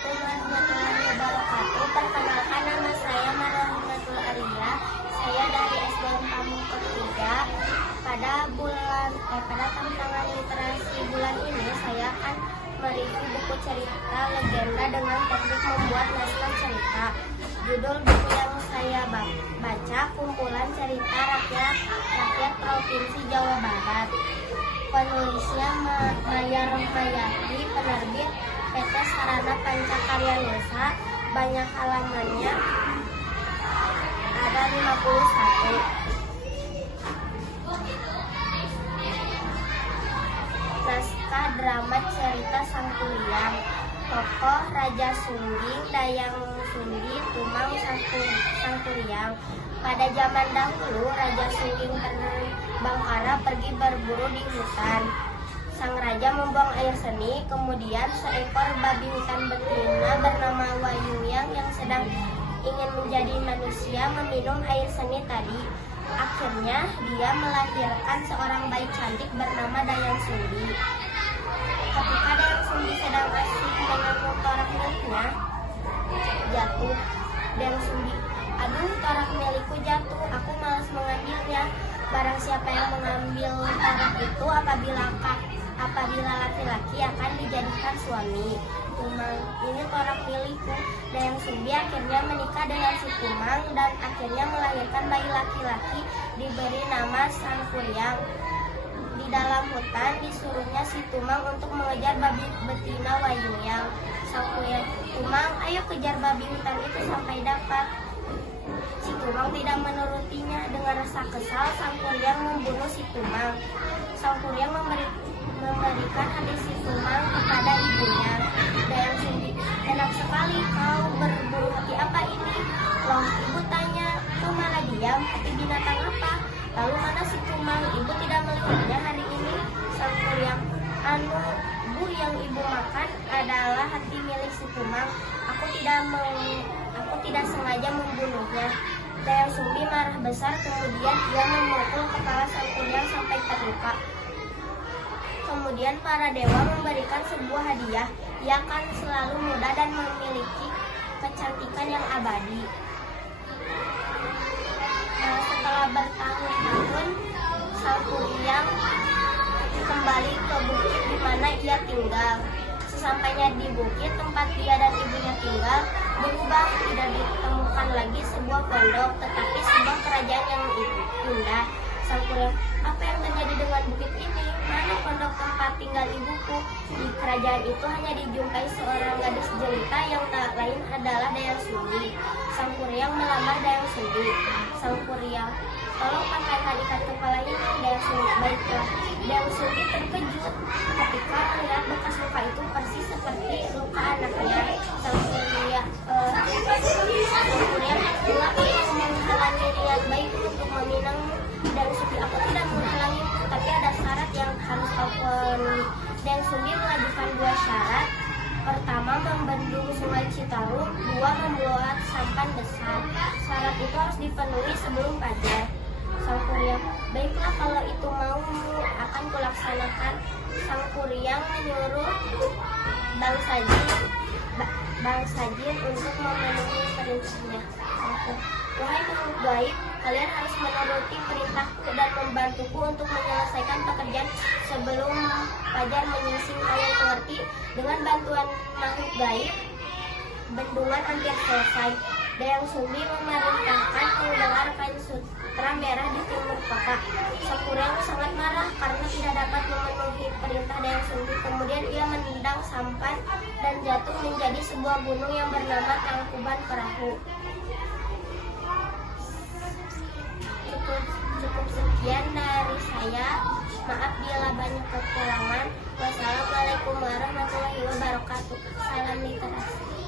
Assalamualaikum warahmatullahi wabarakatuh. Perkenalkan, nama saya Marahmatul Arya. Saya dari SD Pamung Ketiga. Pada tantangan literasi bulan ini saya akan mereview buku cerita legenda dengan teknik membuat naskah cerita. Judul buku yang saya baca kumpulan cerita rakyat Provinsi Jawa Barat. Penulisnya Maya Rohmayati, penerbit PT Sarana Pancakarya Nusa. Banyak halamannya, ada 51. Naskah drama cerita Sangkuriang. Tokoh Raja Sungging, Dayang Sumbi, Tumang Sangkuriang. Pada zaman dahulu, Raja Sungging Terbangkara pergi berburu di hutan. Sang raja membuang air seni, kemudian seekor babi hutan betina bernama Wayuyang yang sedang ingin menjadi manusia meminum air seni tadi. Akhirnya dia melahirkan seorang bayi cantik bernama Dayang Sumbi. Ketika Dayang Sumbi sedang asik mengambil torak miliknya, jatuh. Dayang Sumbi, "Aduh, torak milikku jatuh, aku malas mengambilnya. Barang siapa yang mengambil torak itu apabila laki-laki akan dijadikan suami. Tumang, ini torak milikku." Dayang Sumbi akhirnya menikah dengan si Tumang dan akhirnya melahirkan bayi laki-laki diberi nama Sangkuriang. Di dalam hutan disuruhnya si Tumang untuk mengejar babi betina Wayuyang. Sangkuriang, "Tumang, ayo kejar babi hutan itu sampai dapat." Si Tumang tidak menurutinya. Dengan rasa kesal, Sangkuriang membunuh si Tumang. Sangkuriang memberikan hati si Tumang kepada ibunya. Dayang Sumbi, "Enak sekali kau berburu hati apa ini?" "Loh," ibu tanya, "kau malah diam, hati binatang apa? Lalu mana si Tumang? Ibu tidak melihatnya hari ini." Sangkuriang, Bu, yang ibu makan adalah hati milik si Tumang. Aku tidak sengaja membunuhnya." Dayang Sumbi marah besar, kemudian ia memukul kepala Sangkuriang sampai terluka. Kemudian para dewa memberikan sebuah hadiah. Ia akan selalu muda dan memiliki kecantikan yang abadi. Setelah bertahun-tahun, Sangkuriang kembali ke bukit di mana ia tinggal. Sesampainya di bukit tempat dia dan ibunya tinggal, berubah, tidak ditemukan lagi sebuah pondok, tetapi sebuah kerajaan yang indah. Sangkuriang, "Apa yang terjadi dengan bukit ini? Mana pondok tempat tinggal ibuku?" Di kerajaan itu hanya dijumpai seorang gadis jelita yang tak lain adalah Dayang Sumbi. Sangkuriang melamar Dayang Sumbi. Sangkuriang, "Tolong pakaikan ikat kepala ini." Dayang Sumbi, "Baiklah." Dayang Sumbi terkejut ketika melihat bekas luka itu persis seperti luka anaknya. Sangkuriang, "Itulah aku menghalangi niat baik untuk meminangmu." Dayang Sumbi, "Aku tidak menghalangimu, tapi ada syarat yang harus kau penuhi." Dayang Sumbi mengajukan 2 syarat. Pertama, membendung Sungai Citarum. 2, membuat sampan besar. Syarat itu harus dipenuhi sebelum fajar. Sangkuriang, "Baiklah, kalau itu maumu, akan kulaksanakan." Sangkuriang menyuruh Bang Sajin untuk memenuhi perintahnya. "Wahai makhluk gaib, kalian harus menuruti perintahku dan membantuku untuk menyelesaikan pekerjaan sebelum fajar menyingsing. Kalian mengerti?" Dengan bantuan makhluk gaib, bendungan hampir selesai. Dayang Sumbi memerintahkan menggelar kain sutra merah di timur kota. Sangkuriang sangat marah karena tidak dapat memenuhi perintah Dayang Sumbi. Kemudian ia menendang sampan dan jatuh menjadi sebuah gunung yang bernama Tangkuban Perahu. Cukup sekian dari saya. Maaf bila banyak kekurangan. Wassalamualaikum warahmatullahi wabarakatuh. Salam literasi.